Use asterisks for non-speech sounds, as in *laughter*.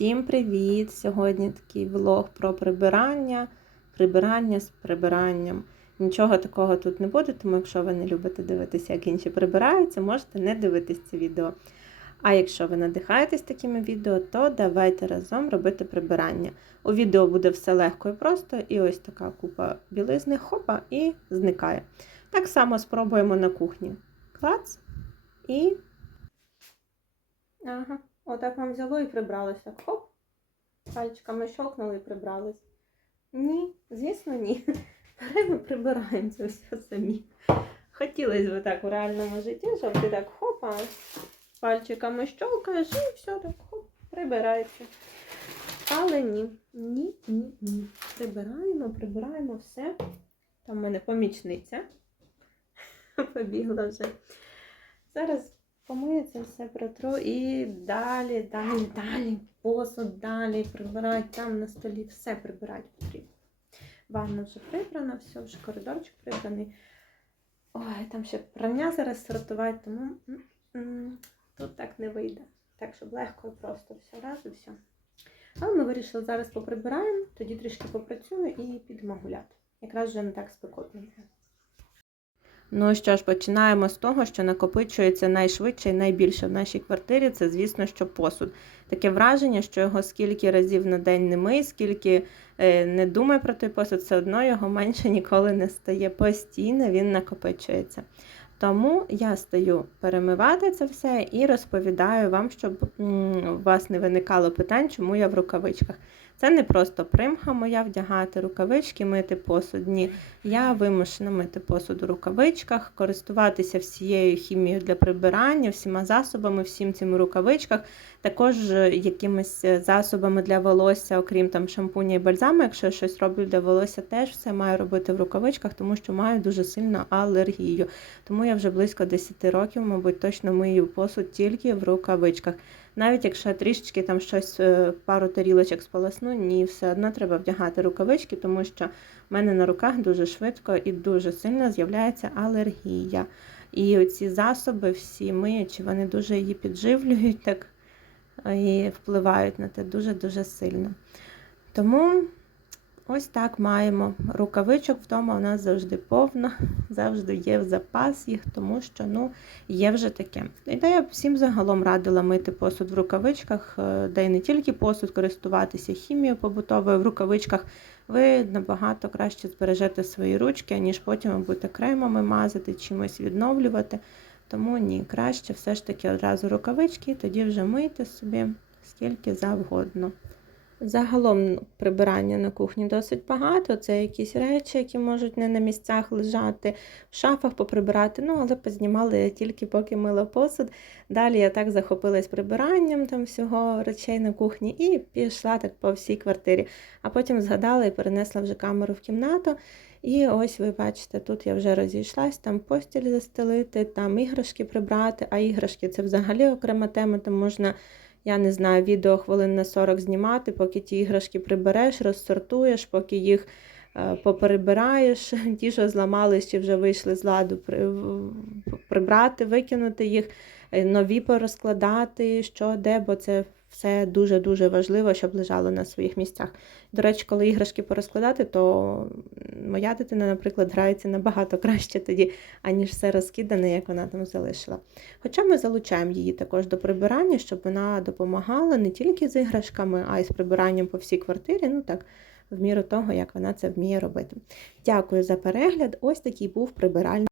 Всім привіт! Сьогодні такий влог про прибирання, прибирання з прибиранням. Нічого такого тут не буде, тому якщо ви не любите дивитися, як інші прибираються, можете не дивитись це відео. А якщо ви надихаєтесь такими відео, то давайте разом робити прибирання. У відео буде все легко і просто, і ось така купа білизни, хопа, і зникає. Так само спробуємо на кухні. Клац і. Ага. Отак вам взяло і прибралося. Хоп. Пальчиками щелкнули і прибрались. Ні, звісно, ні. *laughs* Беремо прибираємо це все самі. Хотілося б так у реальному житті, щоб ти так хопа, пальчиками щелкаєш і все так хоп, прибирається. Але ні, ні, ні, ні. Прибираємо, прибираємо все. Там в мене помічниця. *laughs* Побігла вже. Зараз помиється, все протру і далі, далі, далі. Посуд далі прибирати, там на столі все прибирати потрібно. Ванна вже прибрана, все, вже коридорчик прибраний. Ой, там ще прання зараз сортувати, тому тут так не вийде. Так, щоб легко і просто все раз і все. Але ми вирішили зараз поприбираємо, тоді трішки попрацюю і підемо гуляти. Якраз вже не так спекотно. Ну що ж, починаємо з того, що накопичується найшвидше і найбільше в нашій квартирі. Це, звісно, що посуд. Таке враження, що його скільки разів на день не мий, скільки е, не думай про той посуд, все одно його менше ніколи не стає. Постійно він накопичується. Тому я стаю перемивати це все і розповідаю вам, щоб у вас не виникало питань, чому я в рукавичках. Це не просто примха моя вдягати рукавички, мити посуд. Ні. Я вимушена мити посуд у рукавичках, користуватися всією хімією для прибирання, всіма засобами, всім цим у рукавичках. Також е, якимись е, засобами для волосся, окрім там шампуня і бальзаму, якщо я щось роблю для волосся, теж все маю робити в рукавичках, тому що маю дуже сильну алергію. Тому я вже близько 10 років, мабуть, точно мию посуд тільки в рукавичках. Навіть якщо трішечки там щось, е, пару тарілочок сполосну, ні, все одно треба вдягати рукавички, тому що в мене на руках дуже швидко і дуже сильно з'являється алергія. І оці засоби, всі миючі, вони дуже її підживлюють так і впливають на те дуже-дуже сильно. Тому ось так маємо. Рукавичок вдома у нас завжди повно, *laughs* завжди є в запас їх, тому що ну, є вже таке. І де я б всім загалом радила мити посуд в рукавичках, е, де й не тільки посуд, користуватися хімією побутовою в рукавичках. Ви набагато краще збережете свої ручки, ніж потім ви будете кремами мазати, чимось відновлювати. Тому ні, краще все ж таки одразу рукавички, тоді вже мийте собі скільки завгодно. Загалом прибирання на кухні досить багато. Це якісь речі, які можуть не на місцях лежати, в шафах поприбирати. Ну, але познімали тільки поки мила посуд. Далі я так захопилась прибиранням там всього речей на кухні і пішла так по всій квартирі. А потім згадала і перенесла вже камеру в кімнату. І ось ви бачите, тут я вже розійшлась, там постіль застелити, там іграшки прибрати, а іграшки це взагалі окрема тема, там можна, я не знаю, відео хвилин на 40 знімати, поки ті іграшки прибереш, розсортуєш, поки їх е, поперебираєш, *laughs* ті, що зламались чи вже вийшли з ладу, прибрати, викинути їх, е, нові порозкладати, що де, бо це все дуже-дуже важливо, щоб лежало на своїх місцях. До речі, коли іграшки порозкладати, то моя дитина, наприклад, грається набагато краще тоді, аніж все розкидане, як вона там залишила. Хоча ми залучаємо її також до прибирання, щоб вона допомагала не тільки з іграшками, а й з прибиранням по всій квартирі. Ну так, в міру того, як вона це вміє робити. Дякую за перегляд. Ось такий був прибиральний.